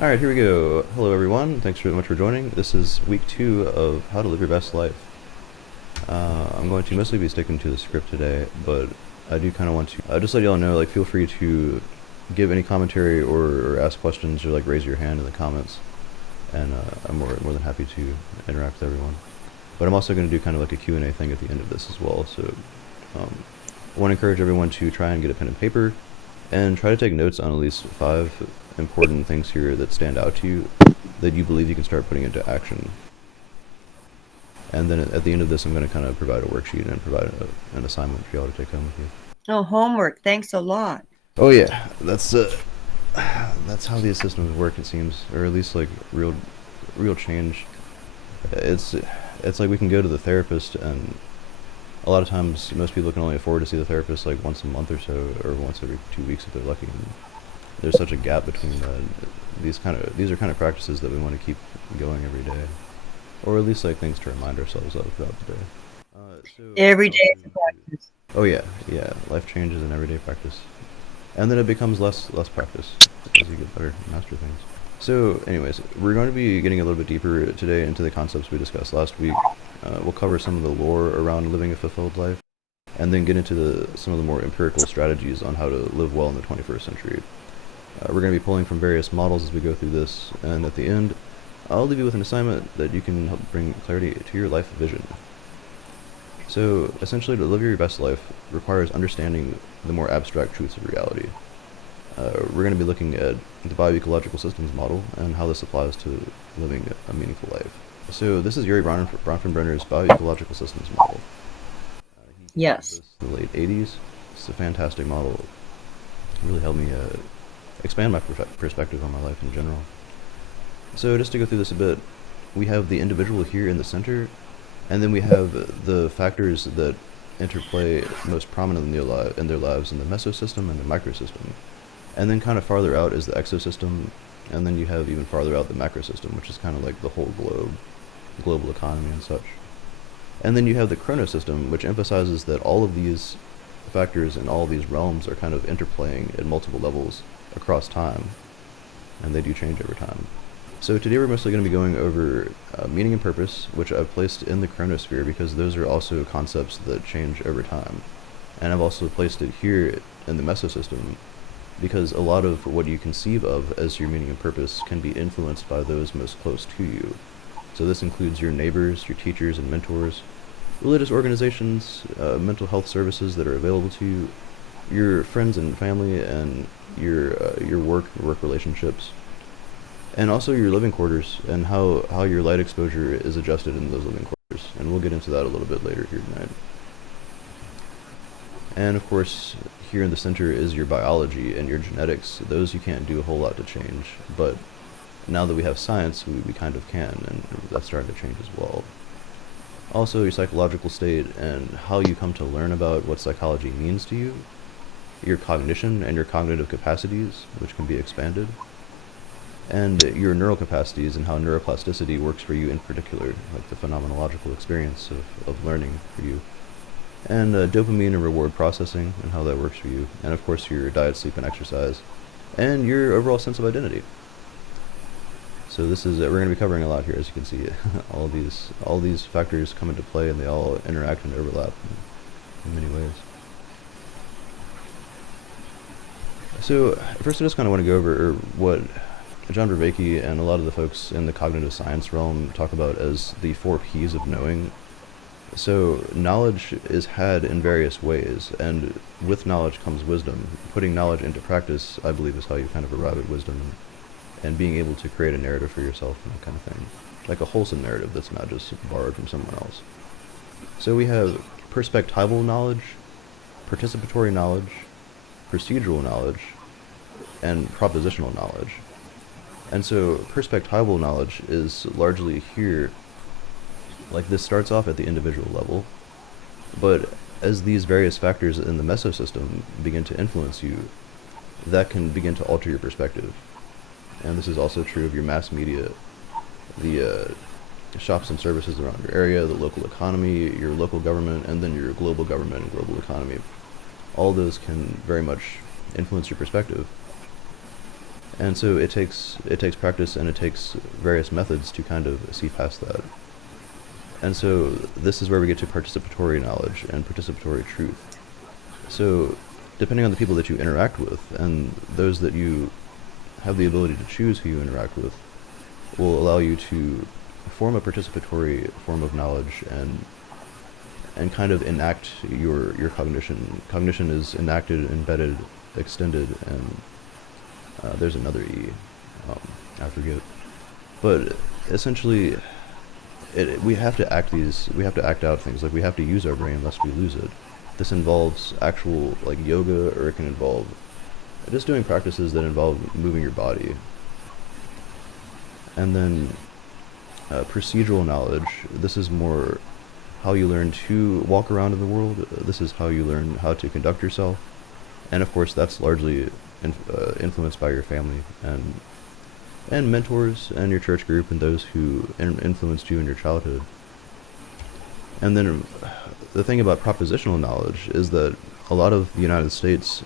Alright, here we go. Hello everyone, thanks very much for joining. This is week 2 of How to Live Your Best Life. I'm going to mostly be sticking to the script today, but I do kind of want to just let y'all know, like, feel free to give any commentary or ask questions or like raise your hand in the comments, and I'm more than happy to interact with everyone. But I'm also going to do kind of like a Q&A thing at the end of this as well, so I want to encourage everyone to try and get a pen and paper and try to take notes on at least 5 important things here that stand out to you that you believe you can start putting into action. And then at the end of this, I'm going to kind of provide a worksheet and provide an assignment for y'all to take home with you. Oh, homework. Thanks a lot. Oh yeah, that's how these systems work, it seems, or at least like real change. It's it's like we can go to the therapist, and a lot of times most people can only afford to see the therapist like once a month or so, or once every 2 weeks if they're lucky. And there's such a gap between that. These are kind of practices that we want to keep going every day, or at least like things to remind ourselves of throughout the day. So Every I day also is a want to. practice. Oh yeah, yeah. Life change is an everyday practice, and then it becomes less practice as you get better and master things. So, anyways, we're going to be getting a little bit deeper today into the concepts we discussed last week. We'll cover some of the lore around living a fulfilled life, and then get into some of the more empirical strategies on how to live well in the 21st century. We're going to be pulling from various models as we go through this, and at the end, I'll leave you with an assignment that you can help bring clarity to your life vision. So, essentially, to live your best life requires understanding the more abstract truths of reality. We're going to be looking at the bioecological systems model and how this applies to living a meaningful life. So, this is Yuri Bronfenbrenner's bioecological systems model. He came up with Yes. this in the late 80s. It's a fantastic model. It really helped me expand my perspective on my life in general. So, just to go through this a bit, we have the individual here in the center, and then we have the factors that interplay most prominently in their lives in the mesosystem and the microsystem. And then kind of farther out is the exosystem, and then you have even farther out the macrosystem, which is kind of like the whole globe, global economy and such. And then you have the chronosystem, which emphasizes that all of these factors in all of these realms are kind of interplaying at multiple levels across time, and they do change over time. So today we're mostly going to be going over meaning and purpose, which I've placed in the chronosphere because those are also concepts that change over time. And I've also placed it here in the mesosystem because a lot of what you conceive of as your meaning and purpose can be influenced by those most close to you. So this includes your neighbors, your teachers and mentors, religious organizations, mental health services that are available to you, your friends and family, and your work relationships, and also your living quarters and how your light exposure is adjusted in those living quarters. And we'll get into that a little bit later here tonight. And of course, here in the center is your biology and your genetics. Those you can't do a whole lot to change, but now that we have science, we kind of can, and that's starting to change as well. Also, your psychological state and how you come to learn about what psychology means to you, your cognition and your cognitive capacities, which can be expanded, and your neural capacities and how neuroplasticity works for you in particular, like the phenomenological experience of learning for you, and dopamine and reward processing and how that works for you, and of course your diet, sleep, and exercise, and your overall sense of identity. So this is we're going to be covering a lot here, as you can see. all these factors come into play, and they all interact and overlap in many ways. So first, I just kind of want to go over what John Vervaeke and a lot of the folks in the cognitive science realm talk about as the 4 P's of knowing. So knowledge is had in various ways, and with knowledge comes wisdom. Putting knowledge into practice, I believe, is how you kind of arrive at wisdom, and being able to create a narrative for yourself and that kind of thing. Like a wholesome narrative that's not just borrowed from someone else. So we have perspectival knowledge, participatory knowledge, procedural knowledge, and propositional knowledge. And so perspectival knowledge is largely here, like this starts off at the individual level, but as these various factors in the mesosystem begin to influence you, that can begin to alter your perspective. And this is also true of your mass media, the shops and services around your area, the local economy, your local government, and then your global government and global economy. All those can very much influence your perspective. And so it takes practice, and it takes various methods to kind of see past that. And so this is where we get to participatory knowledge and participatory truth. So depending on the people that you interact with and those that you have the ability to choose who you interact with will allow you to form a participatory form of knowledge and kind of enact your cognition. Cognition is enacted, embedded, extended, and there's another E. I forget. But essentially, we have to act out things. Like, we have to use our brain lest we lose it. This involves actual, like, yoga, or it can involve just doing practices that involve moving your body. And then procedural knowledge. This is more how you learn to walk around in the world. This is how you learn how to conduct yourself. And of course, that's largely influenced by your family and mentors and your church group and those who influenced you in your childhood. And then the thing about propositional knowledge is that a lot of the United States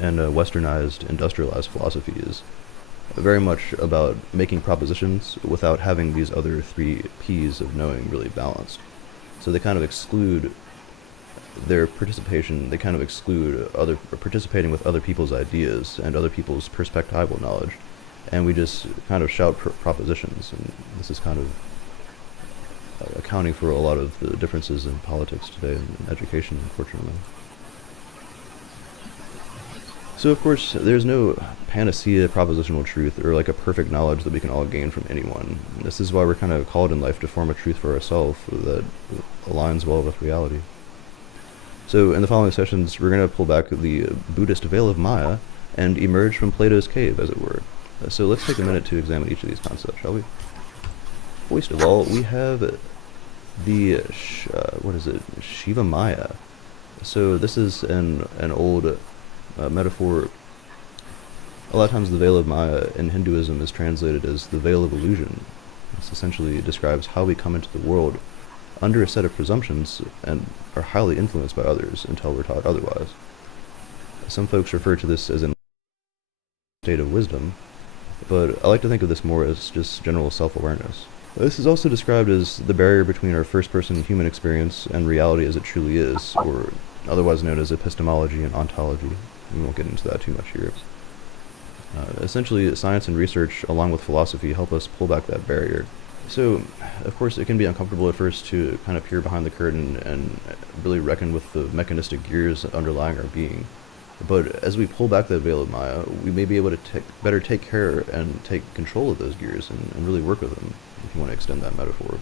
and westernized, industrialized philosophy is very much about making propositions without having these other three P's of knowing really balanced. So they kind of exclude their participation, they kind of exclude participating with other people's ideas and other people's perspectival knowledge, and we just kind of shout propositions, and this is kind of accounting for a lot of the differences in politics today and in education, unfortunately. So of course, there's no panacea propositional truth or like a perfect knowledge that we can all gain from anyone. This is why we're kind of called in life to form a truth for ourselves that aligns well with reality. So in the following sessions, we're going to pull back the Buddhist veil of Maya and emerge from Plato's cave, as it were. So let's take a minute to examine each of these concepts, shall we? First of all, we have the, Shiva Maya. So this is an old metaphor. A lot of times the veil of Maya in Hinduism is translated as the veil of illusion. This essentially describes how we come into the world under a set of presumptions and are highly influenced by others until we're taught otherwise. Some folks refer to this as a state of wisdom, but I like to think of this more as just general self-awareness. This is also described as the barrier between our first-person human experience and reality as it truly is, or otherwise known as epistemology and ontology. We won't get into that too much here. Essentially, science and research, along with philosophy, help us pull back that barrier. So, of course, it can be uncomfortable at first to kind of peer behind the curtain and really reckon with the mechanistic gears underlying our being. But as we pull back that veil of Maya, we may be able to better take care and take control of those gears and really work with them, if you want to extend that metaphor.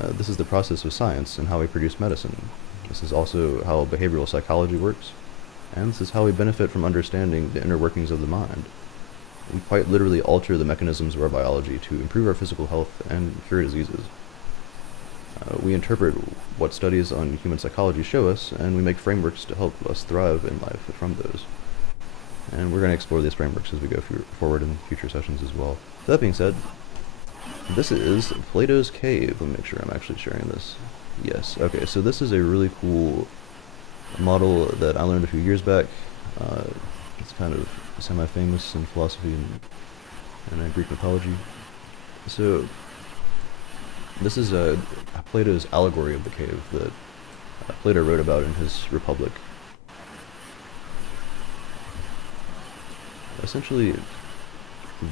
This is the process of science and how we produce medicine. This is also how behavioral psychology works, and this is how we benefit from understanding the inner workings of the mind. We quite literally alter the mechanisms of our biology to improve our physical health and cure diseases. We interpret what studies on human psychology show us, and we make frameworks to help us thrive in life from those. And we're going to explore these frameworks as we go forward in future sessions as well. That being said, this is Plato's Cave. Let me make sure I'm actually sharing this. Yes, okay, so this is a really cool model that I learned a few years back. It's kind of semi-famous in philosophy and Greek mythology. So this is Plato's allegory of the cave that Plato wrote about in his Republic. Essentially,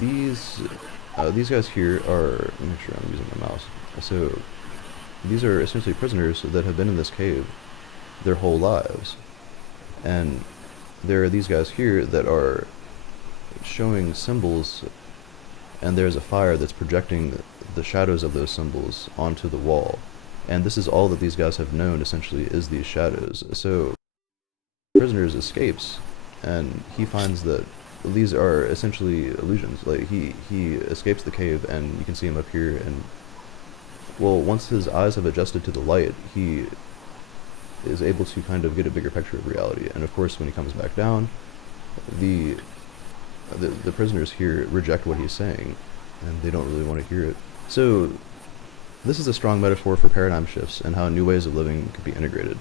these guys here are, let me make sure I'm using my mouse. So these are essentially prisoners that have been in this cave their whole lives, and there are these guys here that are showing symbols, and there's a fire that's projecting the shadows of those symbols onto the wall, and this is all that these guys have known essentially is these shadows. So the prisoner escapes, and he finds that these are essentially illusions. Like he escapes the cave, and you can see him up here, and well, once his eyes have adjusted to the light, he is able to kind of get a bigger picture of reality. And of course, when he comes back down, the prisoners here reject what he's saying, and they don't really want to hear it. So this is a strong metaphor for paradigm shifts and how new ways of living could be integrated.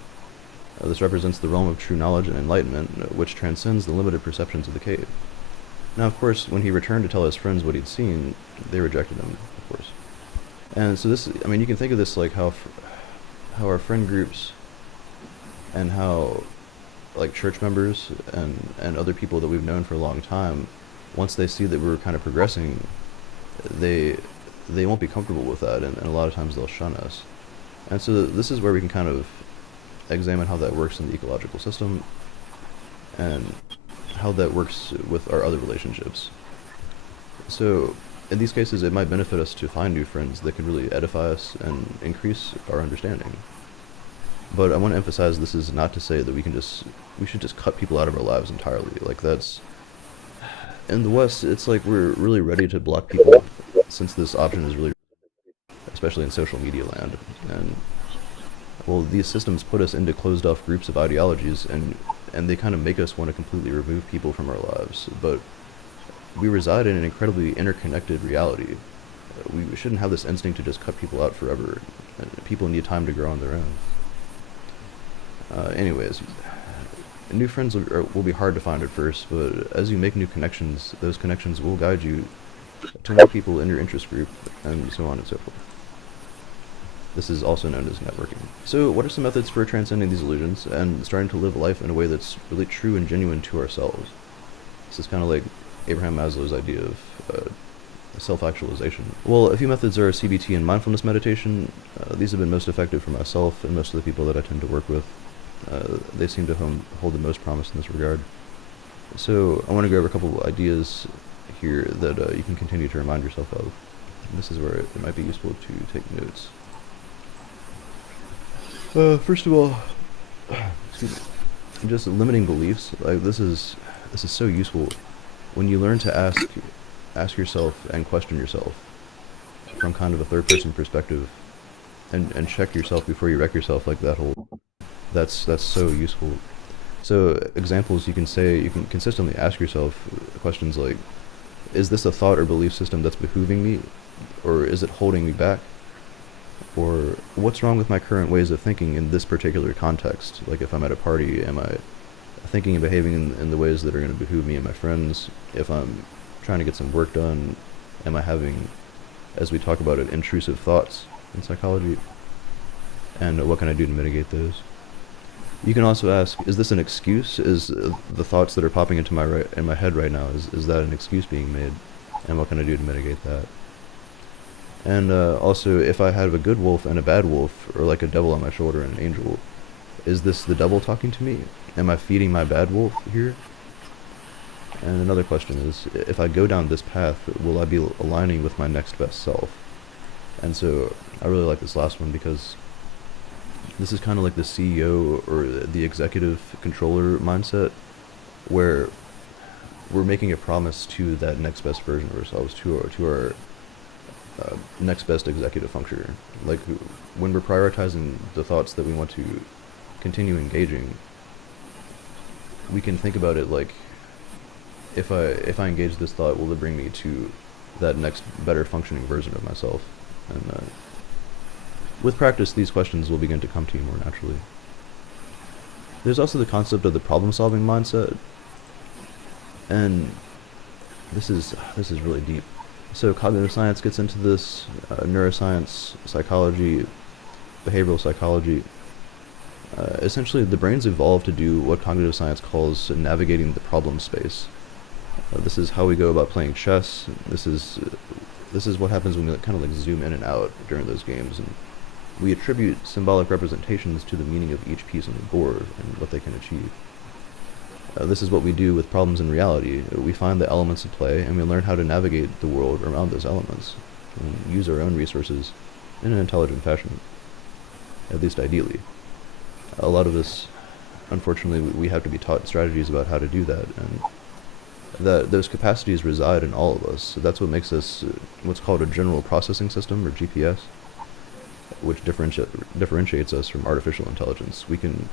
This represents the realm of true knowledge and enlightenment, which transcends the limited perceptions of the cave. Now, of course, when he returned to tell his friends what he'd seen, they rejected him, of course. And so this, I mean, you can think of this like how our friend groups and how like church members and other people that we've known for a long time, once they see that we're kind of progressing, they they won't be comfortable with that, and a lot of times they'll shun us. And so this is where we can kind of examine how that works in the ecological system and how that works with our other relationships. So in these cases, it might benefit us to find new friends that can really edify us and increase our understanding. But I want to emphasize this is not to say that we should just cut people out of our lives entirely. Like that's in the West, it's like we're really ready to block people since this option is really, especially in social media land. And well, these systems put us into closed off groups of ideologies, and they kind of make us want to completely remove people from our lives. But we reside in an incredibly interconnected reality. We shouldn't have this instinct to just cut people out forever. People need time to grow on their own. Anyways, new friends will be hard to find at first, but as you make new connections, those connections will guide you to more people in your interest group, and so on and so forth. This is also known as networking. So what are some methods for transcending these illusions and starting to live life in a way that's really true and genuine to ourselves? This is kind of like Abraham Maslow's idea of self-actualization. Well, a few methods are CBT and mindfulness meditation. These have been most effective for myself and most of the people that I tend to work with. They seem to hold the most promise in this regard. So I want to go over a couple of ideas here that you can continue to remind yourself of. This is where it might be useful to take notes. First of all, excuse me, just limiting beliefs. Like this is so useful when you learn to ask yourself and question yourself from kind of a third person perspective, and check yourself before you wreck yourself. Like that's so useful. So examples, you can consistently ask yourself questions like, is this a thought or belief system that's behooving me, or is it holding me back? Or what's wrong with my current ways of thinking in this particular context? Like if I'm at a party, am I thinking and behaving in the ways that are going to behoove me and my friends? If I'm trying to get some work done, am I having, as we talk about it, intrusive thoughts in psychology? And what can I do to mitigate those? You can also ask, is this an excuse? Is the thoughts that are popping into my head right now, is that an excuse being made? And what can I do to mitigate that? And also, if I have a good wolf and a bad wolf, or like a devil on my shoulder and an angel, is this the devil talking to me? Am I feeding my bad wolf here? And another question is, if I go down this path, will I be aligning with my next best self? And so, I really like this last one because this is kind of like the CEO or the executive controller mindset, where we're making a promise to that next best version of ourselves, to our next best executive function. Like when we're prioritizing the thoughts that we want to continue engaging, we can think about it like, if I engage this thought, will it bring me to that next better functioning version of myself? And with practice, these questions will begin to come to you more naturally. There's also the concept of the problem-solving mindset, and this is really deep. So cognitive science gets into this, neuroscience, psychology, behavioral psychology. Essentially, the brain's evolved to do what cognitive science calls navigating the problem space. This is how we go about playing chess. This is what happens when we kind of like zoom in and out during those games, and we attribute symbolic representations to the meaning of each piece on the board and what they can achieve. This is what we do with problems in reality. We find the elements of play, and we learn how to navigate the world around those elements, and use our own resources in an intelligent fashion, at least ideally. A lot of this, unfortunately, we have to be taught strategies about how to do that, and those capacities reside in all of us. So that's what makes us what's called a general processing system, or GPS, which differentiates us from artificial intelligence. We can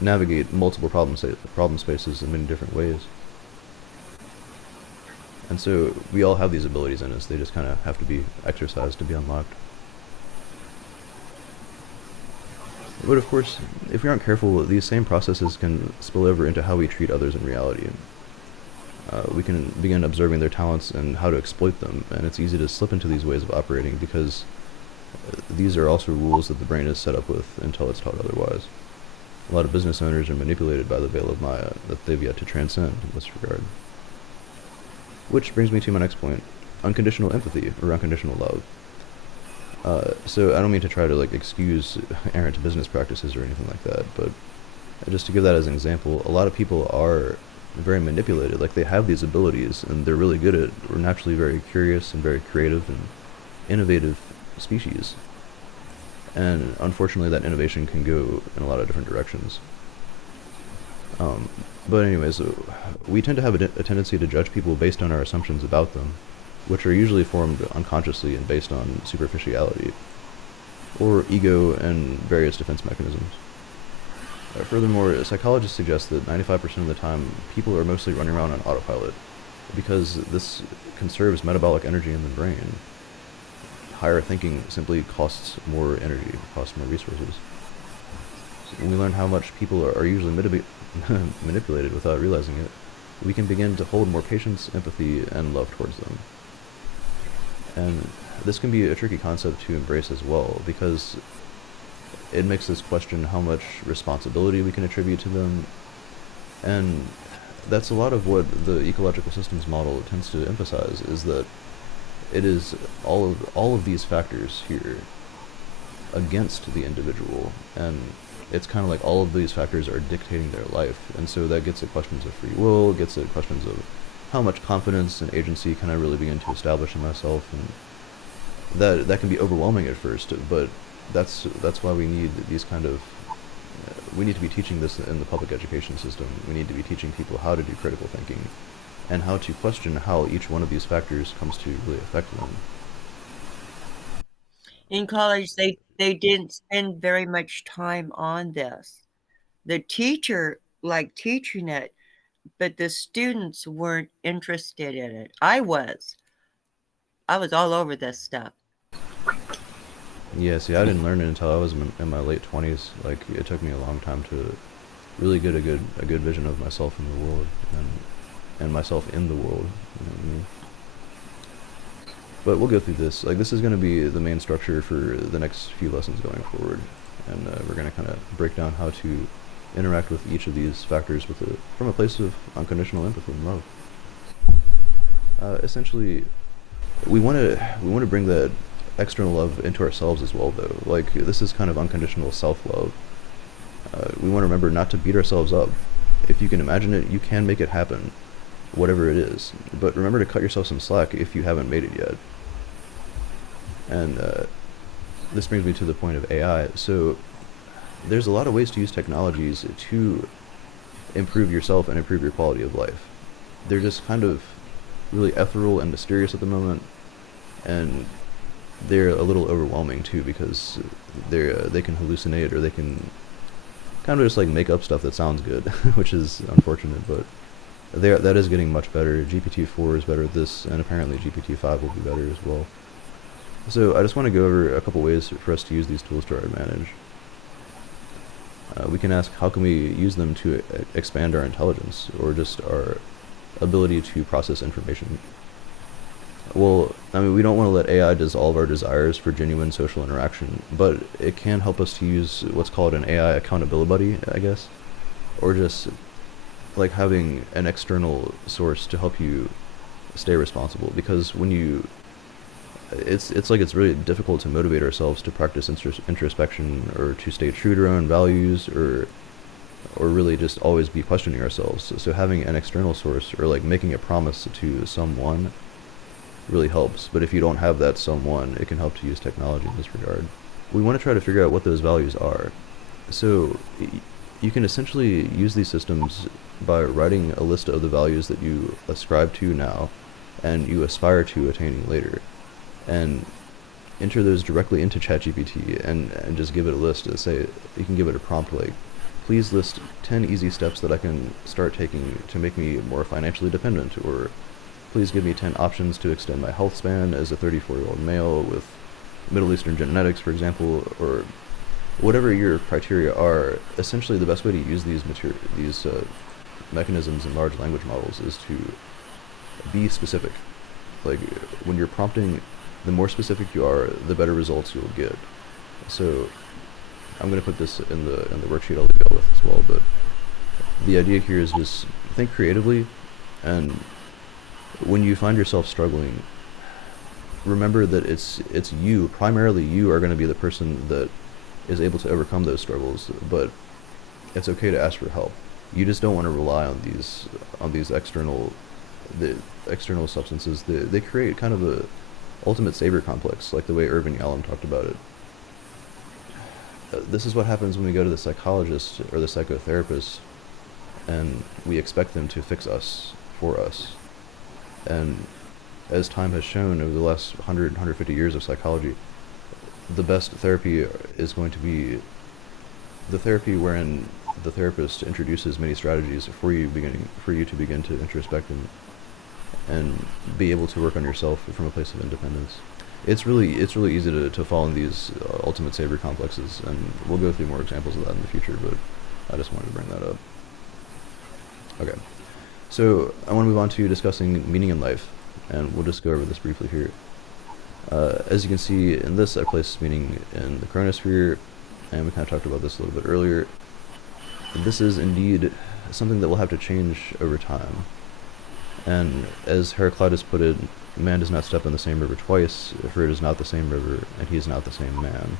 navigate multiple problem spaces in many different ways. And so we all have these abilities in us. They just kind of have to be exercised to be unlocked. But of course, if we aren't careful, these same processes can spill over into how we treat others in reality. we can begin observing their talents and how to exploit them, and it's easy to slip into these ways of operating because these are also rules that the brain is set up with until it's taught otherwise. A lot of business owners are manipulated by the veil of Maya that they've yet to transcend in this regard. Which brings me to my next point, unconditional empathy, or unconditional love. So I don't mean to try to excuse errant business practices or anything like that, but just to give that as an example, a lot of people are very manipulated. Like they have these abilities and they're really good at, we're naturally very curious and very creative and innovative species. And unfortunately that innovation can go in a lot of different directions. But anyways, we tend to have a tendency to judge people based on our assumptions about them, which are usually formed unconsciously and based on superficiality, or ego and various defense mechanisms. Furthermore, psychologists suggest that 95% of the time, people are mostly running around on autopilot, because this conserves metabolic energy in the brain. Higher thinking simply costs more energy, costs more resources. So when we learn how much people are usually manipulated without realizing it, we can begin to hold more patience, empathy, and love towards them. And this can be a tricky concept to embrace as well, because it makes us question how much responsibility we can attribute to them, and that's a lot of what the ecological systems model tends to emphasize, is that it is all of these factors here against the individual, and it's kind of like all of these factors are dictating their life, and so that gets at questions of free will, gets at questions of how much confidence and agency can I really begin to establish in myself, and that can be overwhelming at first, but that's why we need these kind of we need to be teaching this in the public education system. We need to be teaching people how to do critical thinking and how to question how each one of these factors comes to really affect them. In college, they didn't spend very much time on this. The teacher liked teaching it, but the students weren't interested in it. I was all over this stuff. Yeah, see, I didn't learn it until I was in my late 20s. Like, it took me a long time to really get a good vision of myself in the world, and myself in the world. You know what I mean? But we'll go through this. Like, this is going to be the main structure for the next few lessons going forward, and we're going to kind of break down how to interact with each of these factors from a place of unconditional empathy and love. Essentially, we want to bring that external love into ourselves as well, though. Like, this is kind of unconditional self-love. We want to remember not to beat ourselves up. If you can imagine it, you can make it happen, whatever it is. But remember to cut yourself some slack if you haven't made it yet. And this brings me to the point of AI. So there's a lot of ways to use technologies to improve yourself and improve your quality of life. They're just kind of really ethereal and mysterious at the moment, and they're a little overwhelming too, because they can hallucinate, or they can kind of just make up stuff that sounds good, which is unfortunate, but that is getting much better. GPT-4 is better at this, and apparently GPT-5 will be better as well. So I just want to go over a couple ways for us to use these tools to our advantage. We can ask, how can we use them to expand our intelligence, or just our ability to process information? Well, I mean, we don't want to let AI dissolve our desires for genuine social interaction, but it can help us to use what's called an AI accountability buddy, I guess, or just having an external source to help you stay responsible. Because when it's really difficult to motivate ourselves to practice introspection, or to stay true to our own values, or really just always be questioning ourselves. So having an external source, or making a promise to someone, really helps. But if you don't have that someone, it can help to use technology in this regard. We want to try to figure out what those values are. So you can essentially use these systems by writing a list of the values that you ascribe to now and you aspire to attaining later, and enter those directly into ChatGPT, and just give it a list. And say, you can give it a prompt please list 10 easy steps that I can start taking to make me more financially dependent, or please give me 10 options to extend my health span as a 34-year-old male with Middle Eastern genetics, for example, or whatever your criteria are. Essentially, the best way to use these mechanisms in large language models is to be specific. Like, when you're prompting, the more specific you are, the better results you'll get. So I'm going to put this in the worksheet I'll leave y'all with as well, but the idea here is just think creatively, and when you find yourself struggling, remember that it's you, primarily you, are going to be the person that is able to overcome those struggles, but it's okay to ask for help. You just don't want to rely on these external the external substances. They create kind of a ultimate savior complex, like the way Irvin Yalom talked about it. This is what happens when we go to the psychologist or the psychotherapist and we expect them to fix us for us. And as time has shown over the last 150 years of psychology, the best therapy is going to be the therapy wherein the therapist introduces many strategies for you to begin to introspect and be able to work on yourself from a place of independence. It's really easy to fall in these ultimate savior complexes, and we'll go through more examples of that in the future, but I just wanted to bring that up. Okay, so I want to move on to discussing meaning in life, and we'll just go over this briefly here. As you can see in this, I placed meaning in the chronosphere, and we kind of talked about this a little bit earlier. This is indeed something that will have to change over time. And as Heraclitus put it, man does not step in the same river twice, for it is not the same river, and he is not the same man.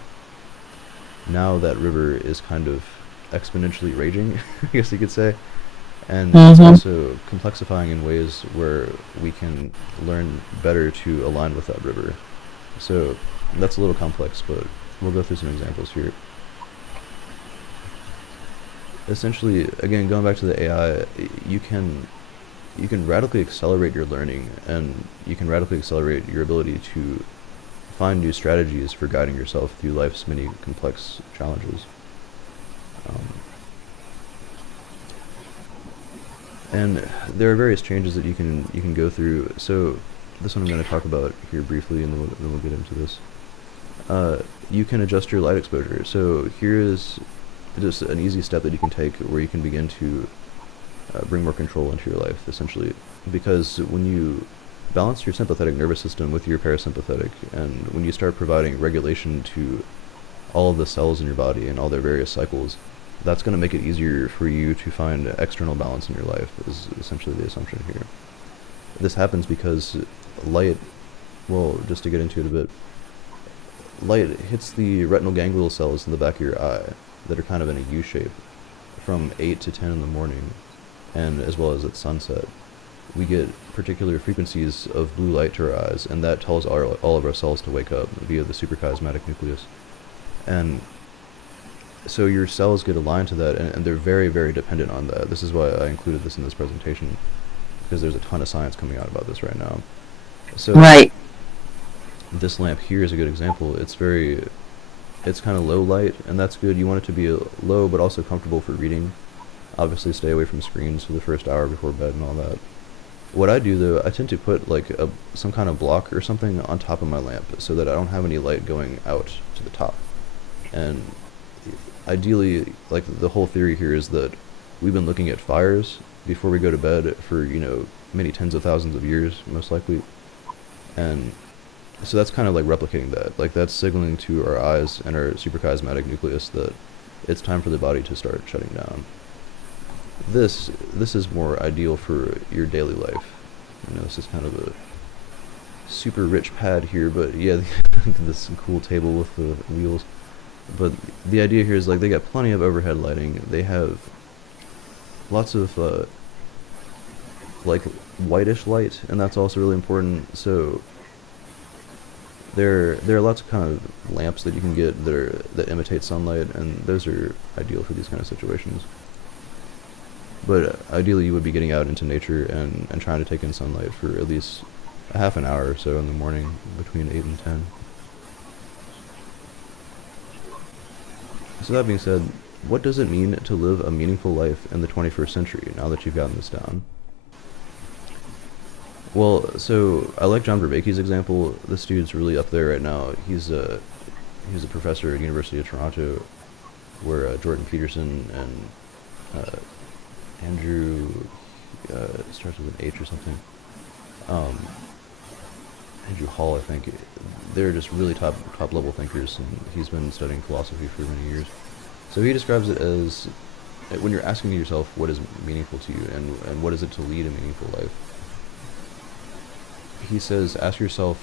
Now that river is kind of exponentially raging, I guess you could say, and it's also complexifying in ways where we can learn better to align with that river. So that's a little complex, but we'll go through some examples here. Essentially, again, going back to the AI, you can radically accelerate your learning, and you can radically accelerate your ability to find new strategies for guiding yourself through life's many complex challenges. And there are various changes that you can go through. So this one I'm going to talk about here briefly, and then we'll get into this. You can adjust your light exposure. So here is just an easy step that you can take where you can begin to bring more control into your life, essentially. Because when you balance your sympathetic nervous system with your parasympathetic, and when you start providing regulation to all of the cells in your body and all their various cycles, that's going to make it easier for you to find external balance in your life, is essentially the assumption here. This happens because light, well, just to get into it a bit, light hits the retinal ganglion cells in the back of your eye that are kind of in a U shape from 8 to 10 in the morning, and as well as at sunset. We get particular frequencies of blue light to our eyes, and that tells all of our cells to wake up via the suprachiasmatic nucleus. And so your cells get aligned to that, and they're very, very dependent on that. This is why I included this in this presentation, because there's a ton of science coming out about this right now. So Right. this lamp here is a good example. It's kind of low light, and that's good. You want it to be low, but also comfortable for reading. Obviously stay away from screens for the first hour before bed and all that. What I do, though, I tend to put like some kind of block or something on top of my lamp so that I don't have any light going out to the top. And ideally, like, the whole theory here is that we've been looking at fires before we go to bed for, many tens of thousands of years, most likely. And so that's kind of like replicating that. Like, that's signaling to our eyes and our suprachiasmatic nucleus that it's time for the body to start shutting down. This is more ideal for your daily life. This is kind of a super rich pad here, but yeah, this cool table with the wheels. But the idea here is, like, they got plenty of overhead lighting. They have lots of like whitish light, and that's also really important. So there are lots of kind of lamps that you can get that imitate sunlight, and those are ideal for these kind of situations. But ideally, you would be getting out into nature and trying to take in sunlight for at least a half an hour or so in the morning between 8 and 10. So that being said, what does it mean to live a meaningful life in the 21st century, now that you've gotten this down? Well, so I like John Vervaeke's example. This dude's really up there right now. He's a professor at University of Toronto, where Jordan Peterson and Andrew starts with an H or something. Um, Andrew Hall, I think, they're just really top level thinkers, and he's been studying philosophy for many years. So he describes it as when you're asking yourself what is meaningful to you and what is it to lead a meaningful life. He says, ask yourself,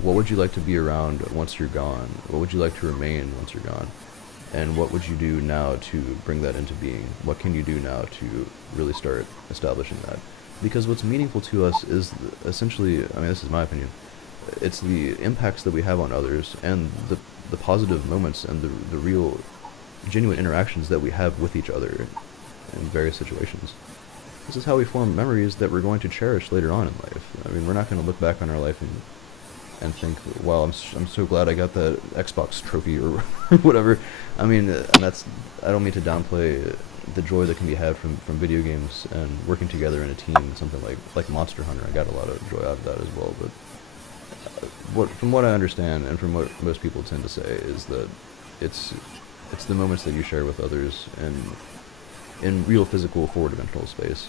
what would you like to be around once you're gone? What would you like to remain once you're gone? And what would you do now to bring that into being? What can you do now to really start establishing that? Because what's meaningful to us is essentially, I mean, this is my opinion, it's the impacts that we have on others and the positive moments and the real, genuine interactions that we have with each other in various situations. This is how we form memories that we're going to cherish later on in life. I mean, we're not going to look back on our life and think, wow, I'm so glad I got that Xbox trophy or whatever. I mean, and that's, I don't mean to downplay the joy that can be had from video games and working together in a team, something like Monster Hunter. I got a lot of joy out of that as well. But from what I understand and from what most people tend to say is that it's it's the moments that you share with others and in real physical four-dimensional space,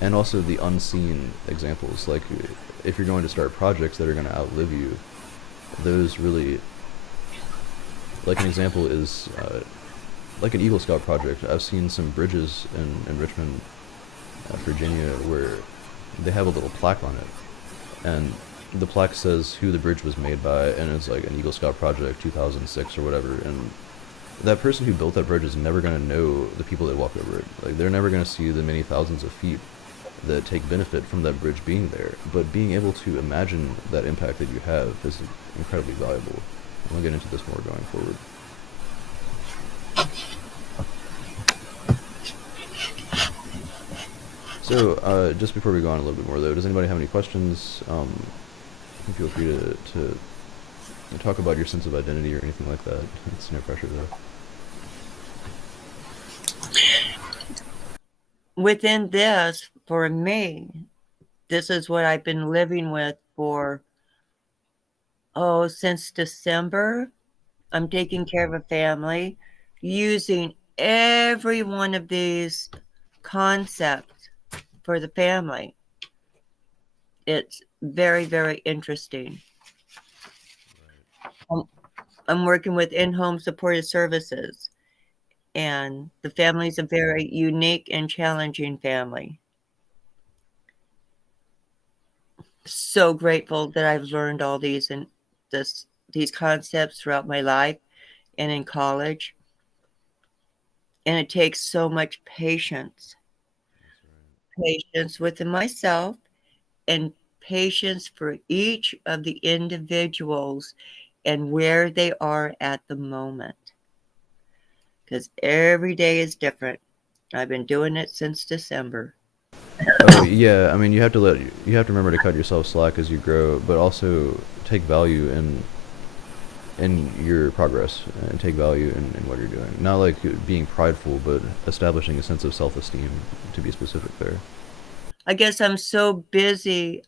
and also the unseen examples. Like if you're going to start projects that are going to outlive you, those really, like an example is like an Eagle Scout project. I've seen some bridges in Richmond, Virginia, where they have a little plaque on it, and the plaque says who the bridge was made by, and it's like an Eagle Scout project 2006 or whatever, and that person who built that bridge is never going to know the people that walk over it. Like, they're never going to see the many thousands of feet that take benefit from that bridge being there. But being able to imagine that impact that you have is incredibly valuable. And we'll get into this more going forward. So, just before we go on a little bit more, though, does anybody have any questions? Feel free to talk about your sense of identity or anything like that. It's no pressure, though. Within this, for me, this is what I've been living with for, since December. I'm taking care of a family using every one of these concepts for the family. It's very, very interesting. I'm working with in-home supportive services, and the family's a very unique and challenging family. So grateful that I've learned all these and these concepts throughout my life and in college. And it takes so much patience. Patience within myself and patience for each of the individuals and where they are at the moment. Because every day is different. I've been doing it since December. Oh yeah, I mean you have to remember to cut yourself slack as you grow, but also take value in your progress and take value in what you're doing. Not like being prideful, but establishing a sense of self-esteem, to be specific there. I guess I'm so busy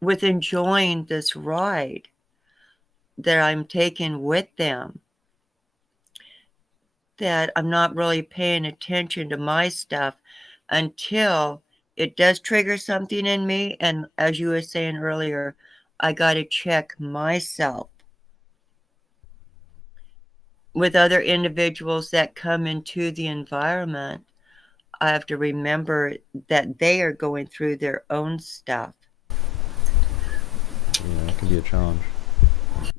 with enjoying this ride that I'm taking with them that I'm not really paying attention to my stuff until it does trigger something in me. And as you were saying earlier, I got to check myself with other individuals that come into the environment. I have to remember that they are going through their own stuff. Yeah, it can be a challenge.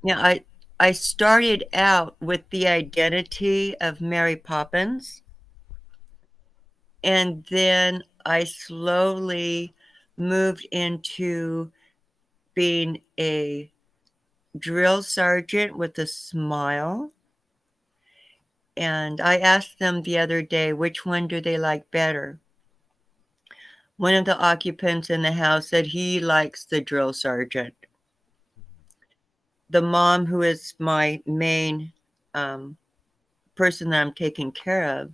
Yeah, I started out with the identity of Mary Poppins, and then I slowly moved into being a drill sergeant with a smile. And I asked them the other day, which one do they like better? One of the occupants in the house said he likes the drill sergeant. The mom, who is my main person that I'm taking care of,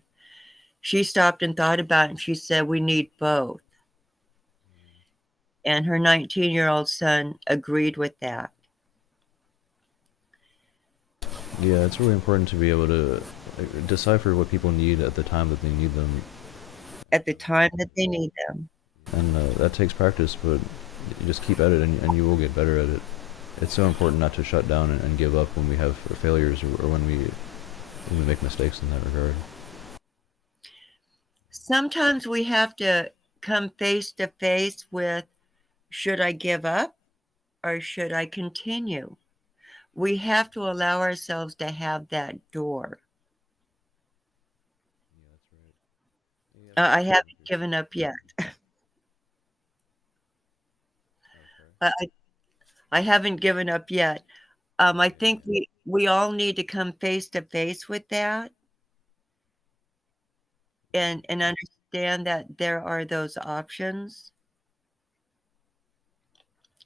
she stopped and thought about it, and she said, we need both. And her 19-year-old son agreed with that. Yeah, it's really important to be able to decipher what people need at the time that they need them. At the time that they need them. And that takes practice, but you just keep at it, and you will get better at it. It's so important not to shut down and give up when we have failures, or when we make mistakes in that regard. Sometimes we have to come face to face with, should I give up or should I continue? We have to allow ourselves to have that door. Yeah, that's right. You have to I be willing haven't to. given up yet. Oh, sorry. I, I I haven't given up yet. I Yeah, think we all need to come face to face with that and understand that there are those options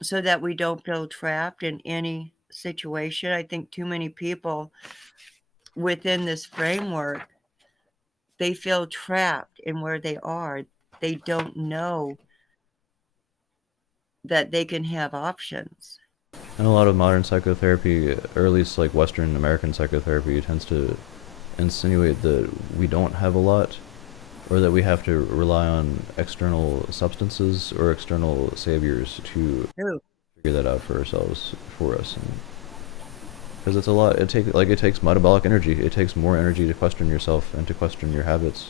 so that we don't feel trapped in any situation. I think too many people within this framework, they feel trapped in where they are. They don't know that they can have options. and a lot of modern psychotherapy, or at least like Western American psychotherapy, tends to insinuate that we don't have a lot, or that we have to rely on external substances or external saviors to True. figure that out for ourselves, for us. Because it's a lot. It takes metabolic energy. It takes more energy to question yourself and to question your habits.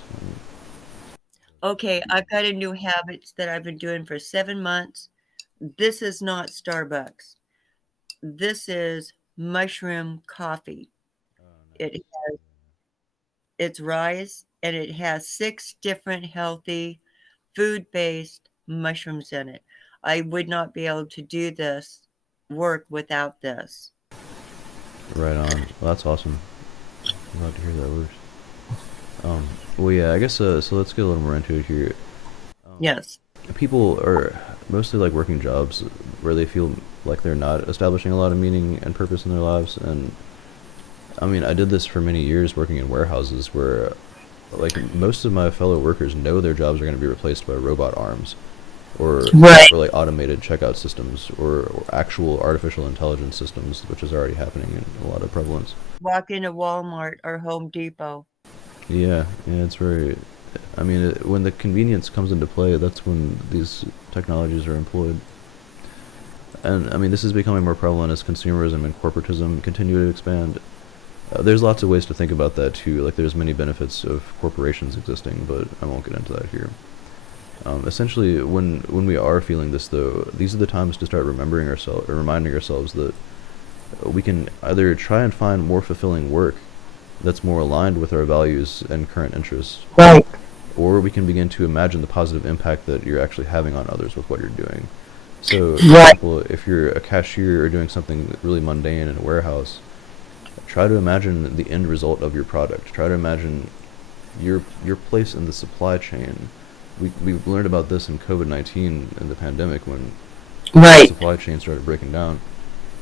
Okay, I've got a new habit that I've been doing for 7 months. This is not Starbucks. This is mushroom coffee. Oh, It nice. it's rice and it has 6 different healthy food-based mushrooms in it. I would not be able to do this work without this. Right on. Well, that's awesome. I'm glad to hear that works. Well, yeah, I guess, so let's get a little more into it here. Um, Yes. People are mostly like working jobs where they feel like they're not establishing a lot of meaning and purpose in their lives. And I mean, I did this for many years working in warehouses where, like, most of my fellow workers know their jobs are going to be replaced by robot arms, or Right. like automated checkout systems, or actual artificial intelligence systems, which is already happening in a lot of prevalence. Walk into Walmart or Home Depot. Yeah, yeah, it's very. I mean, when the convenience comes into play, that's when these technologies are employed. And I mean, this is becoming more prevalent as consumerism and corporatism continue to expand. There's lots of ways to think about that too. Like, there's many benefits of corporations existing, but I won't get into that here. Essentially, when we are feeling this, though, these are the times to start remembering ourselves, or reminding ourselves that we can either try and find more fulfilling work that's more aligned with our values and current interests, Right. or we can begin to imagine the positive impact that you're actually having on others with what you're doing. So, for Right. example, if you're a cashier or doing something really mundane in a warehouse, try to imagine the end result of your product. Try to imagine your place in the supply chain. We learned about this in COVID-19 in the pandemic when the Right. supply chain started breaking down,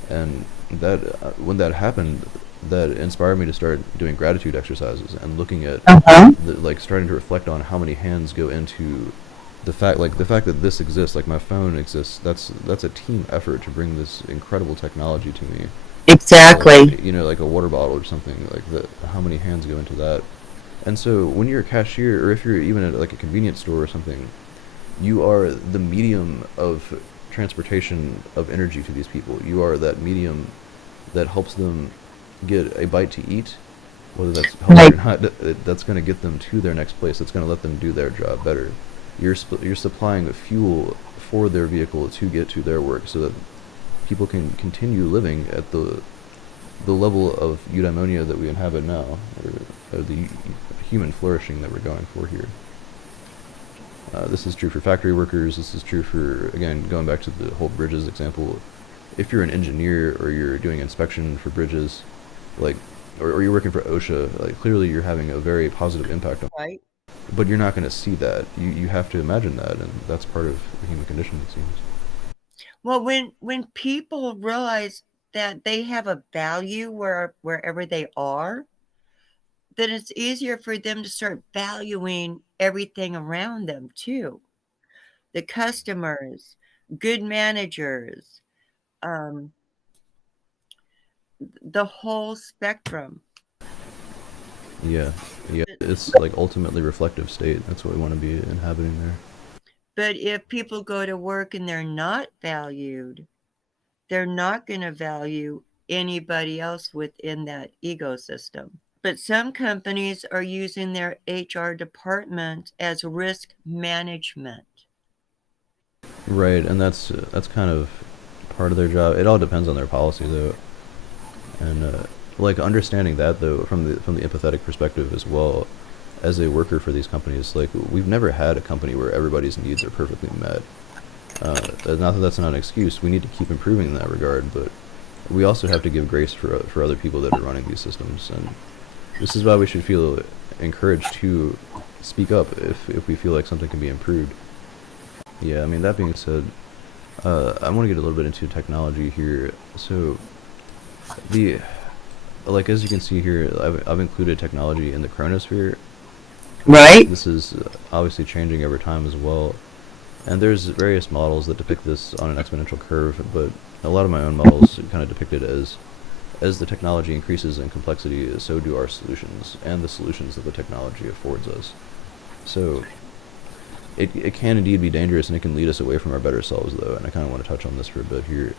and that when that happened, that inspired me to start doing gratitude exercises and looking at Uh-huh. like starting to reflect on how many hands go into the fact that this exists, like my phone exists. That's a team effort to bring this incredible technology to me. Or, Exactly. like a water bottle or something, like how many hands go into that. And so when you're a cashier, or if you're even at like a convenience store or something, you are the medium of transportation of energy to these people. You are that medium that helps them get a bite to eat, whether that's healthy or Right. not. That's going to get them to their next place. That's going to let them do their job better. You're supplying fuel for their vehicle to get to their work, so that people can continue living at the level of eudaimonia that we inhabit now, or the human flourishing that we're going for here. This is true for factory workers. This is true for, again, going back to the whole bridges example. If you're an engineer or you're doing inspection for bridges, like, or you're working for OSHA, like, clearly you're having a very positive impact on. Right. But you're not going to see that. You have to imagine that, and that's part of the human condition, it seems. Well, when people realize that they have a value wherever they are, then it's easier for them to start valuing everything around them too. The customers, good managers, um, the whole spectrum. Yeah, yeah. It's like ultimately reflective state. That's what we want to be inhabiting there. But if people go to work and they're not valued, they're not going to value anybody else within that ecosystem. But some companies are using their HR department as risk management. Right, and that's kind of part of their job. It all depends on their policy, though, and like understanding that though from the empathetic perspective as well. As a worker for these companies, like we've never had a company where everybody's needs are perfectly met. Not that that's not an excuse. We need to keep improving in that regard, but we also have to give grace for other people that are running these systems, and this is why we should feel encouraged to speak up if we feel like something can be improved. Yeah, I mean, that being said, I want to get a little bit into technology here. So, the like as you can see here, I've included technology in the chronosphere. Right? This is obviously changing over time as well, and there's various models that depict this on an exponential curve. But a lot of my own models kind of depict it as the technology increases in complexity, so do our solutions and the solutions that the technology affords us. So it can indeed be dangerous, and it can lead us away from our better selves, though. And I kind of want to touch on this for a bit here.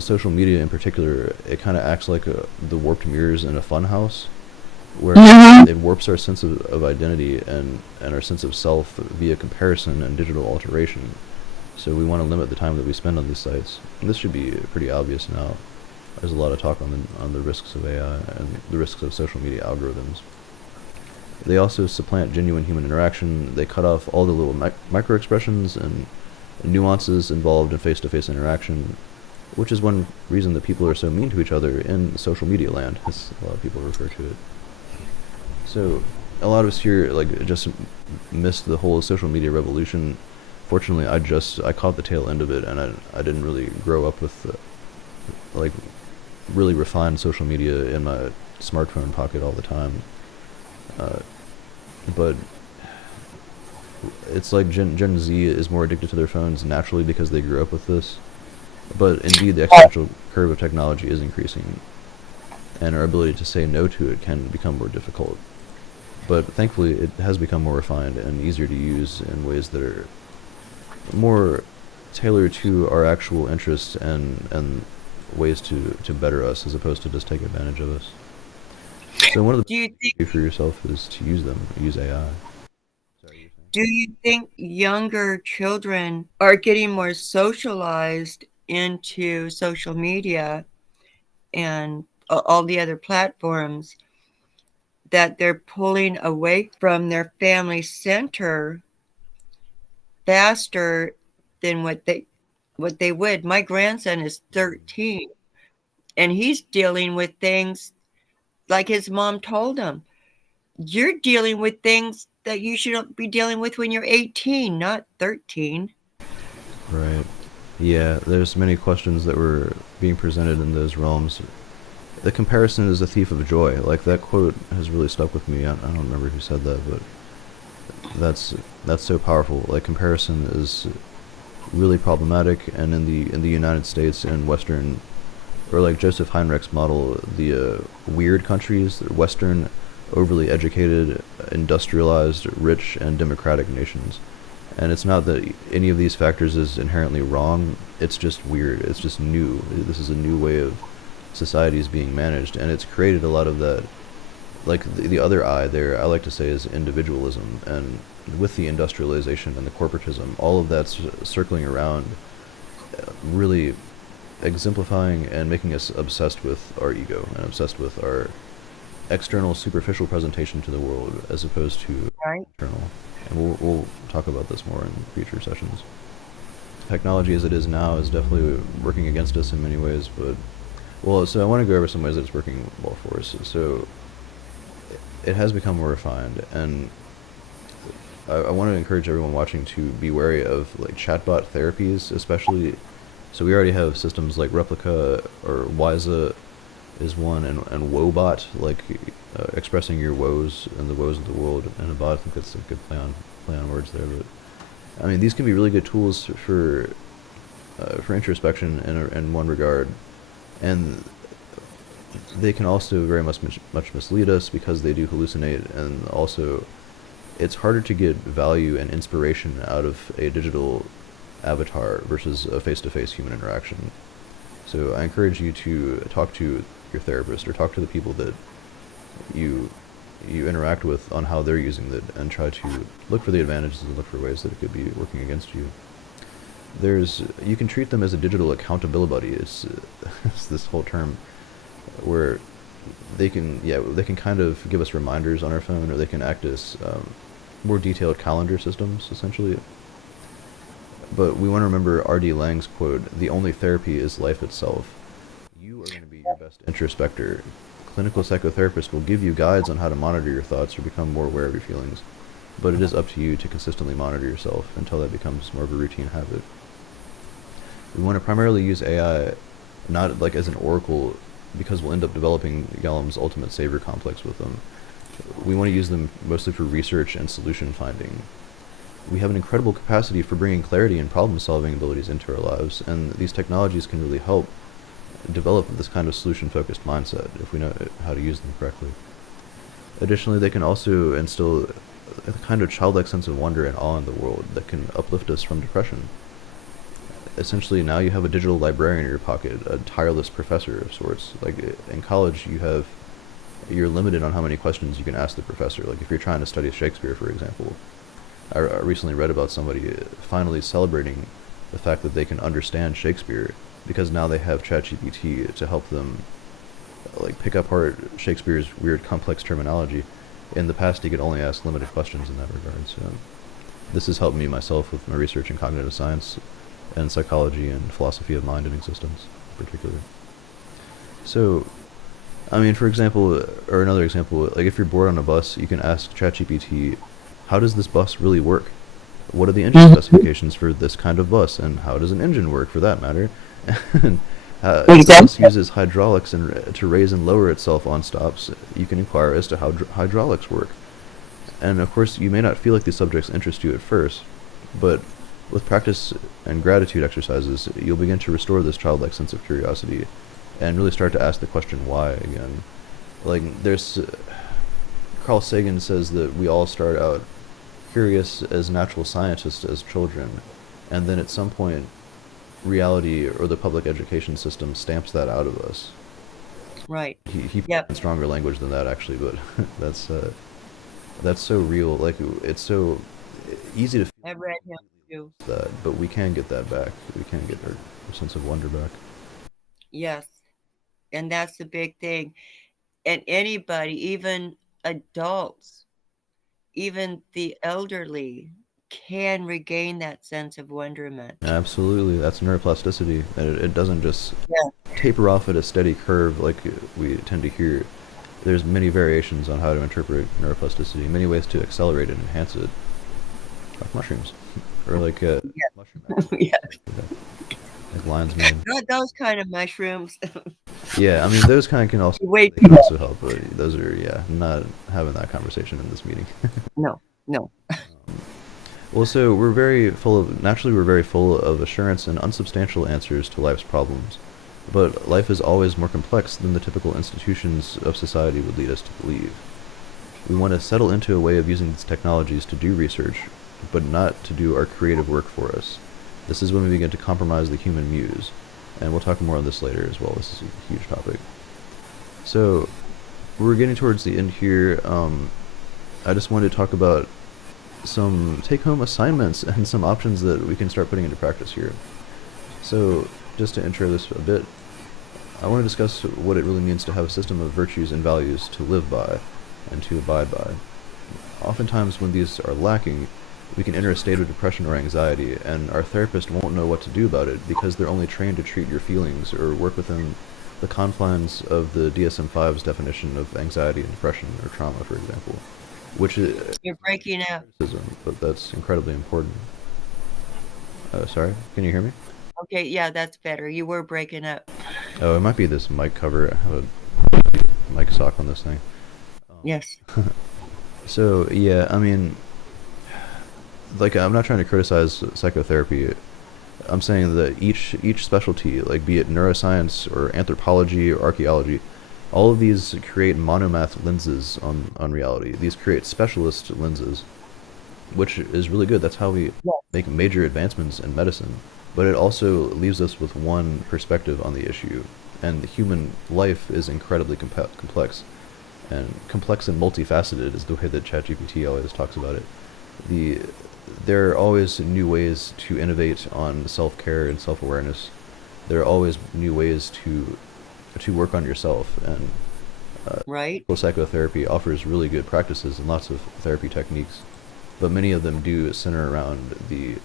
Social media, in particular, it kind of acts like the warped mirrors in a funhouse, where it warps our sense of identity and our sense of self via comparison and digital alteration. So we want to limit the time that we spend on these sites. And this should be pretty obvious now. There's a lot of talk on the risks of AI and the risks of social media algorithms. They also supplant genuine human interaction. They cut off all the little micro expressions and nuances involved in face-to-face interaction, which is one reason that people are so mean to each other in social media land, as a lot of people refer to it. So a lot of us here like just missed the whole social media revolution. Fortunately, I caught the tail end of it, and I didn't really grow up with like really refined social media in my smartphone pocket all the time. But it's like Gen Z is more addicted to their phones naturally because they grew up with this. But indeed, the exponential curve of technology is increasing, and our ability to say no to it can become more difficult. But thankfully, it has become more refined and easier to use in ways that are more tailored to our actual interests and ways to better us as opposed to just take advantage of us. So one of the Do you think things for yourself is to use AI. Sorry, you were saying? do you think younger children are getting more socialized into social media and all the other platforms that they're pulling away from their family center faster than what they would? My grandson is 13 and he's dealing with things like his mom told him. You're dealing with things that you should be dealing with when you're 18, not 13. Right. Yeah, there's many questions that were being presented in those realms. The comparison is a thief of joy. Like that quote has really stuck with me. I don't remember who said that, but that's that's so powerful. Like comparison is really problematic, and in the United States and Western, or like Joseph Heinrich's model, the weird countries, the Western, overly educated, industrialized, rich, and democratic nations. And it's not that any of these factors is inherently wrong. It's just weird. It's just new. This is a new way of societies being managed, and it's created a lot of that. Like the other eye there, I like to say, is individualism, and with the industrialization and the corporatism, all of that's circling around, really exemplifying and making us obsessed with our ego and obsessed with our external superficial presentation to the world as opposed to Right. internal. And we'll talk about this more in future sessions. Technology as it is now is definitely working against us in many ways, but well, so I want to go over some ways that it's working well for us. So it has become more refined, and I want to encourage everyone watching to be wary of like chatbot therapies, especially. So we already have systems like Replica or Wiza is one, and Woebot, like expressing your woes and the woes of the world in a bot. I think that's a good play on words there. But I mean, these can be really good tools for introspection in one regard, and they can also very much mislead us because they do hallucinate, and also it's harder to get value and inspiration out of a digital avatar versus a face-to-face human interaction. So I encourage you to talk to your therapist or talk to the people that you you interact with on how they're using it, and try to look for the advantages and look for ways that it could be working against you. You can treat them as a digital accountability buddy. It's this whole term where they can kind of give us reminders on our phone, or they can act as more detailed calendar systems essentially. But we want to remember R.D. Laing's quote: "The only therapy is life itself." You are going to be your best introspector. Clinical psychotherapists will give you guides on how to monitor your thoughts or become more aware of your feelings, but it is up to you to consistently monitor yourself until that becomes more of a routine habit. We want to primarily use AI not like as an oracle, because we'll end up developing Gollum's ultimate savior complex with them. We want to use them mostly for research and solution finding. We have an incredible capacity for bringing clarity and problem solving abilities into our lives, and these technologies can really help develop this kind of solution focused mindset if we know how to use them correctly. Additionally, they can also instill a kind of childlike sense of wonder and awe in the world that can uplift us from depression. Essentially, now you have a digital librarian in your pocket, a tireless professor of sorts. Like in college, you're limited on how many questions you can ask the professor. Like if you're trying to study Shakespeare, for example, I recently read about somebody finally celebrating the fact that they can understand Shakespeare because now they have ChatGPT to help them like pick apart Shakespeare's weird, complex terminology. In the past, he could only ask limited questions in that regard. So this has helped me myself with my research in cognitive science and psychology and philosophy of mind and existence, in particular. So, I mean, for example, or another example, like if you're bored on a bus, you can ask ChatGPT, how does this bus really work? What are the engine specifications for this kind of bus, and how does an engine work, for that matter? And if the bus uses hydraulics to raise and lower itself on stops, you can inquire as to how hydraulics work. And of course, you may not feel like these subjects interest you at first, but with practice and gratitude exercises, you'll begin to restore this childlike sense of curiosity and really start to ask the question why again. Like, Carl Sagan says that we all start out curious as natural scientists as children, and then at some point, reality or the public education system stamps that out of us. Right. He put Yep. in stronger language than that, actually, but that's so real. Like, it's so easy to I read him too. feel that, but we can get that back. We can get our sense of wonder back. Yes. And that's the big thing. And anybody, even adults, even the elderly, can regain that sense of wonderment. Absolutely, that's neuroplasticity, and it doesn't just Yeah. taper off at a steady curve like we tend to hear. There's many variations on how to interpret neuroplasticity, many ways to accelerate it and enhance it, like mushrooms, or like mushroom acid, Yeah. like lion's mane. Not those kind of mushrooms. Yeah, I mean those kind can also Wait. they can also help, but those are not having that conversation in this meeting. No. Well, so we're very full of assurance and unsubstantial answers to life's problems. But life is always more complex than the typical institutions of society would lead us to believe. We want to settle into a way of using these technologies to do research, but not to do our creative work for us. This is when we begin to compromise the human muse, and we'll talk more on this later as well. This is a huge topic. So, we're getting towards the end here. I just wanted to talk about some take-home assignments and some options that we can start putting into practice here. So, just to intro this a bit, I want to discuss what it really means to have a system of virtues and values to live by and to abide by. Oftentimes, when these are lacking, we can enter a state of depression or anxiety, and our therapist won't know what to do about it because they're only trained to treat your feelings or work within the confines of the DSM-5's definition of anxiety and depression or trauma, for example, which is You're breaking up. criticism, but that's incredibly important. Sorry, can you hear me? Okay, yeah, that's better. You were breaking up. Oh, it might be this mic cover. I have a mic sock on this thing. Yes. So, yeah, I mean, like, I'm not trying to criticize psychotherapy. I'm saying that each specialty, like be it neuroscience or anthropology or archaeology, all of these create monomath lenses on reality. These create specialist lenses which is really good. That's how we Yeah. make major advancements in medicine. But it also leaves us with one perspective on the issue. And the human life is incredibly complex. And complex and multifaceted is the way that ChatGPT always talks about it. The There are always new ways to innovate on self-care and self-awareness. There are always new ways to work on yourself, and Right? psychotherapy offers really good practices and lots of therapy techniques, but many of them do center around the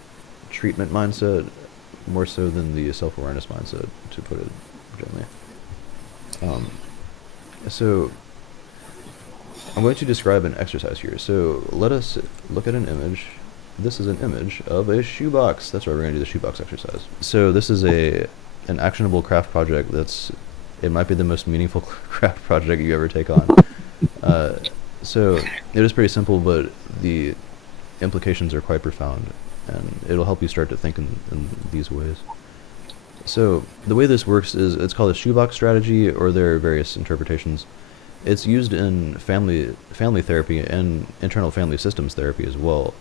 treatment mindset more so than the self-awareness mindset, to put it gently. Um, so I'm going to describe an exercise here. So let us look at an image. This is an image of a shoebox. That's right, we're going to do the shoebox exercise. So this is an actionable craft project it might be the most meaningful craft project you ever take on. Uh, so it is pretty simple, but the implications are quite profound, and it'll help you start to think in these ways. So the way this works is it's called a shoebox strategy, or there are various interpretations. It's used in family therapy and internal family systems therapy as well,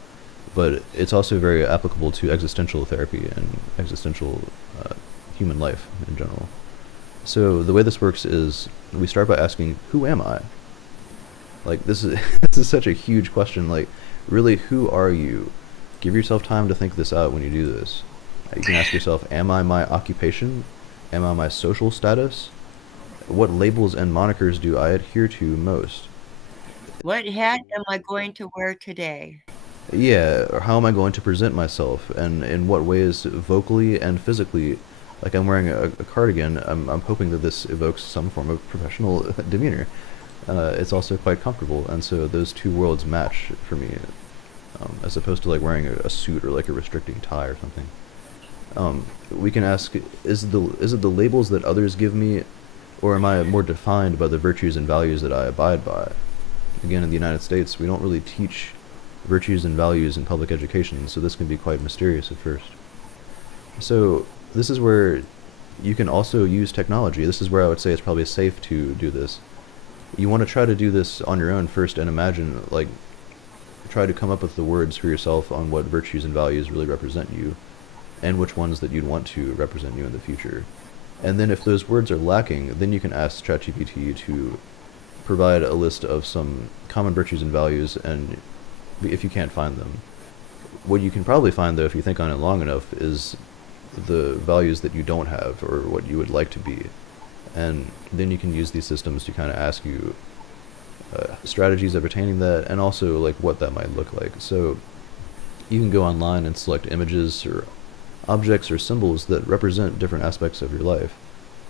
but it's also very applicable to existential therapy and existential uh, human life in general. So the way this works is we start by asking, "Who am I?" Like this is this is such a huge question. Like, really, who are you? Give yourself time to think this out when you do this. You can ask yourself, "Am I my occupation? Am I my social status? What labels and monikers do I adhere to most? What hat am I going to wear today? Yeah, or how am I going to present myself, and in what ways, vocally and physically? Like I'm wearing a cardigan. I'm hoping that this evokes some form of professional demeanor. It's also quite comfortable, and so those two worlds match for me, as opposed to like wearing a suit or like a restricting tie or something. We can ask, is it the labels that others give me, or am I more defined by the virtues and values that I abide by? Again, in the United States, we don't really teach virtues and values in public education, so this can be quite mysterious at first. So this is where you can also use technology. This is where I would say it's probably safe to do this. You want to try to do this on your own first and imagine, like, try to come up with the words for yourself on what virtues and values really represent you, and which ones that you'd want to represent you in the future. And then if those words are lacking, then you can ask ChatGPT to provide a list of some common virtues and values, and if you can't find them. What you can probably find, though, if you think on it long enough, is the values that you don't have or what you would like to be. And then you can use these systems to kind of ask you strategies of attaining that, and also like what that might look like. So you can go online and select images or objects or symbols that represent different aspects of your life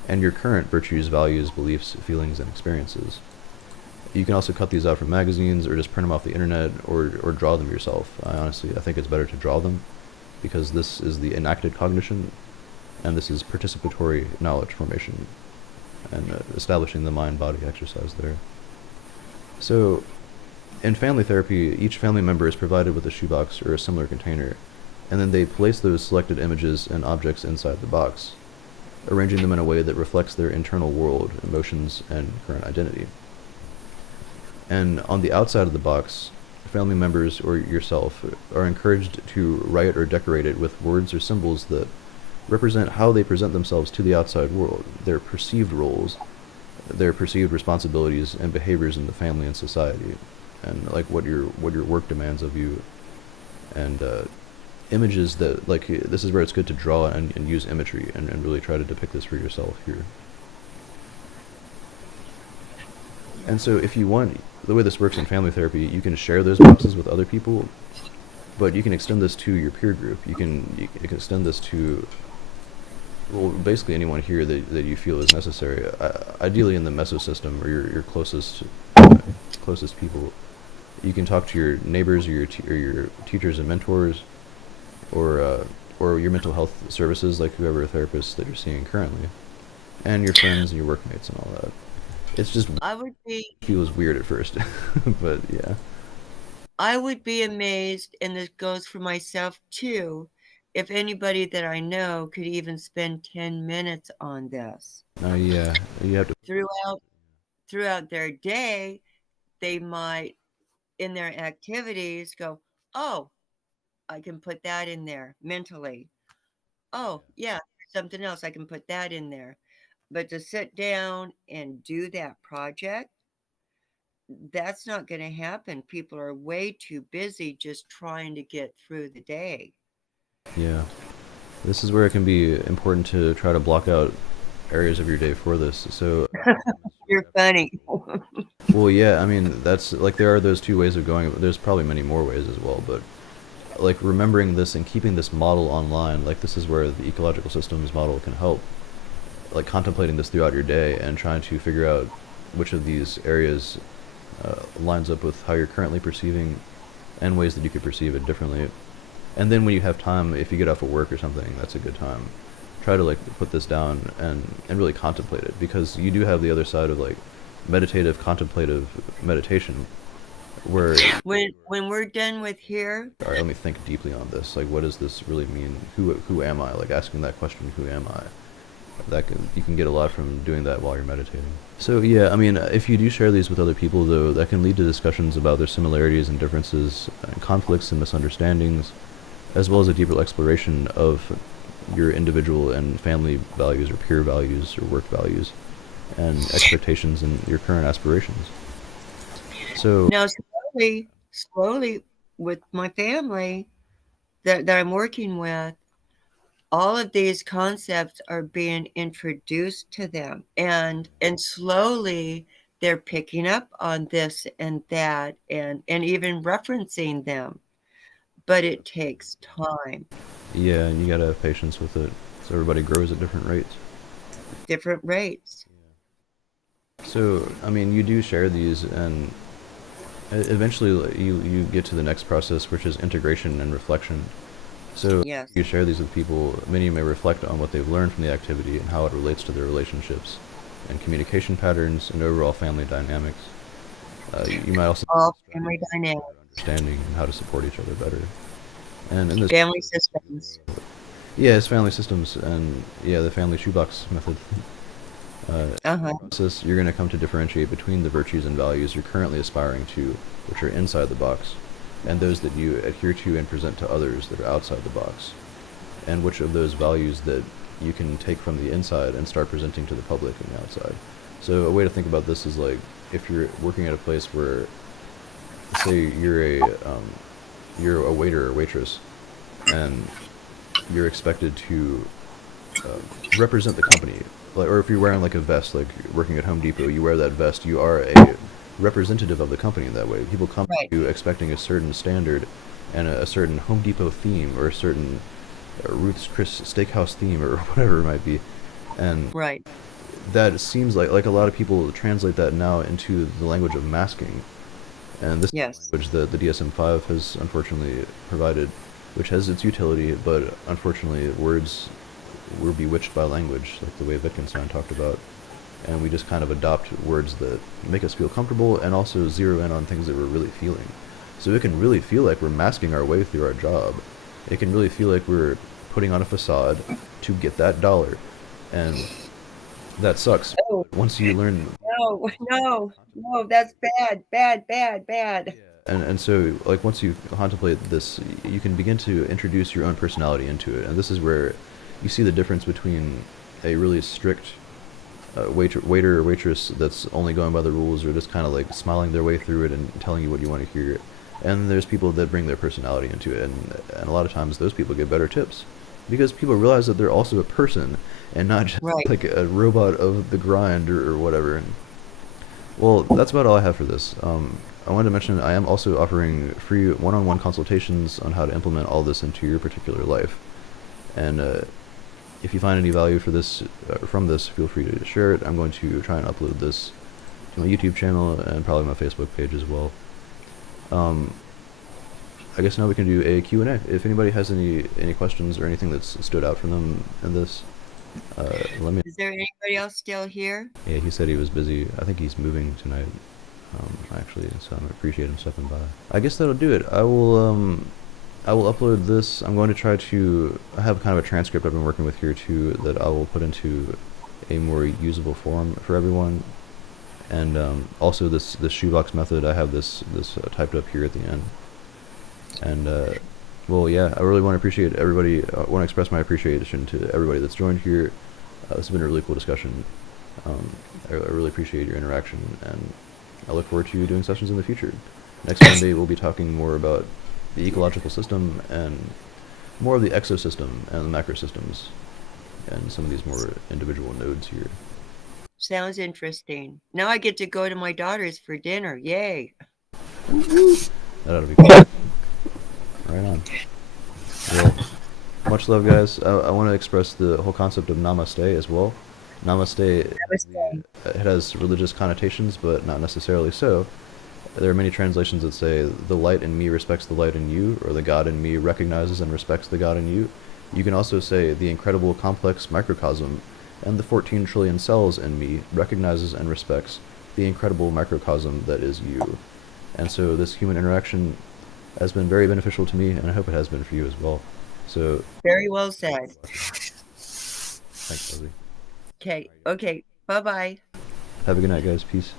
and your current virtues, values, beliefs, feelings, and experiences. You can also cut these out from magazines or just print them off the internet, or draw them yourself. I think it's better to draw them, because this is the enacted cognition, and this is participatory knowledge formation and establishing the mind-body exercise there. So, in family therapy, each family member is provided with a shoebox or a similar container, and then they place those selected images and objects inside the box, arranging them in a way that reflects their internal world, emotions, and current identity. And on the outside of the box, family members or yourself are encouraged to write or decorate it with words or symbols that represent how they present themselves to the outside world, their perceived roles, their perceived responsibilities and behaviors in the family and society, and like what your work demands of you, and images that, like, this is where it's good to draw and use imagery, and really try to depict this for yourself here. And so if you want, the way this works in family therapy, you can share those boxes with other people, but you can extend this to your peer group. You can extend this to, well, basically anyone here that you feel is necessary. Ideally in the meso system, or your closest people. You can talk to your neighbors, or your teachers and mentors, or your mental health services, like whoever therapist that you're seeing currently, and your friends and your workmates and all that. It's just I would be feels weird at first, but yeah. I would be amazed, and this goes for myself too, if anybody that I know could even spend 10 minutes on this. Yeah, you have to. Throughout throughout their day, they might, in their activities, go, Oh, I can put that in there mentally. Oh, yeah, something else, I can put that in there. But to sit down and do that project, that's not gonna happen. People are way too busy just trying to get through the day. Yeah. This is where it can be important to try to block out areas of your day for this. So, You're funny. well, yeah, I mean, that's like there are those two ways of going. There's probably many more ways as well, but like remembering this and keeping this model online, like this is where the ecological systems model can help. Like contemplating this throughout your day and trying to figure out which of these areas lines up with how you're currently perceiving and ways that you could perceive it differently. And then when you have time, if you get off of work or something, that's a good time. Try to like put this down and really contemplate it, because you do have the other side of like meditative, contemplative meditation, where When we're done with here, all right, let me think deeply on this. Like, what does this really mean? Who am I? Like asking that question, who am I? That can, you can get a lot from doing that while you're meditating. So yeah, I mean, if you do share these with other people, though, that can lead to discussions about their similarities and differences, and conflicts and misunderstandings, as well as a deeper exploration of your individual and family values or peer values or work values and expectations and your current aspirations. So now slowly with my family that I'm working with, all of these concepts are being introduced to them, and slowly they're picking up on this and that and even referencing them, but it takes time. yeah, and you gotta have patience with it. So everybody grows at different rates. Different rates. So I mean, you do share these, and eventually you get to the next process, which is integration and reflection. So Yes. you share these with people. Many may reflect on what they've learned from the activity and how it relates to their relationships and communication patterns and overall family dynamics. You might also All strategies family for dynamics, better understanding and how to support each other better. And in this, family systems. yeah, it's family systems and yeah, the family shoebox method. Uh-huh. Process, you're going to come to differentiate between the virtues and values you're currently aspiring to, which are inside the box, and those that you adhere to and present to others that are outside the box, and which of those values that you can take from the inside and start presenting to the public and the outside. So a way to think about this is like if you're working at a place where, say, you're a waiter or waitress, and you're expected to represent the company. Like, or if you're wearing like a vest, like working at Home Depot, you wear that vest. You are a representative of the company in that way. People come Right. to you expecting a certain standard and a certain Home Depot theme or a certain Ruth's Chris Steakhouse theme or whatever it might be, and Right. that seems like a lot of people translate that now into the language of masking, and this is the Yes. language that the DSM-5 has unfortunately provided, which has its utility, but unfortunately words we're bewitched by language, like the way Wittgenstein talked about, and we just kind of adopt words that make us feel comfortable and also zero in on things that we're really feeling. So it can really feel like we're masking our way through our job. It can really feel like we're putting on a facade to get that dollar, and that sucks. Oh, Once you learn, no, no, no, that's bad, bad, bad, bad. and so like once you contemplate this, you can begin to introduce your own personality into it, and this is where you see the difference between a really strict waiter or waitress that's only going by the rules or just kind of like smiling their way through it and telling you what you want to hear. And there's people that bring their personality into it, and a lot of times those people get better tips because people realize that they're also a person and not just Right. like a robot of the grind or whatever. And, well, that's about all I have for this. I wanted to mention I am also offering free one-on-one consultations on how to implement all this into your particular life. And if you find any value for this from this, feel free to share it. I'm going to try and upload this to my YouTube channel and probably my Facebook page as well. I guess now we can do a Q&A. If anybody has any questions or anything that's stood out from them in this, let me. Is there anybody else still here? Yeah, he said he was busy. I think he's moving tonight, actually, so I appreciate him stepping by. I guess that'll do it. I will upload this. I'm going to try to. I have kind of a transcript I've been working with here too that I will put into a more usable form for everyone. And also this shoebox method. I have this typed up here at the end. And well, yeah, I really want to appreciate everybody. I want to express my appreciation to everybody that's joined here. This has been a really cool discussion. Um, I really appreciate your interaction, and I look forward to doing sessions in the future. Next Monday, we'll be talking more about the ecological system and more of the exosystem and the macro systems and some of these more individual nodes here. Sounds interesting. Now I get to go to my daughter's for dinner. Yay. That ought to be cool. Right on. Well, much love, guys. I want to express the whole concept of namaste as well. Namaste, Namaste. it has religious connotations, but not necessarily so. There are many translations that say, the light in me respects the light in you, or the God in me recognizes and respects the God in you. You can also say, the incredible complex microcosm and the 14 trillion cells in me recognizes and respects the incredible microcosm that is you. And so this human interaction has been very beneficial to me, and I hope it has been for you as well. So, Very well said. thanks, Leslie. Okay. Okay. Bye bye. Have a good night, guys. Peace.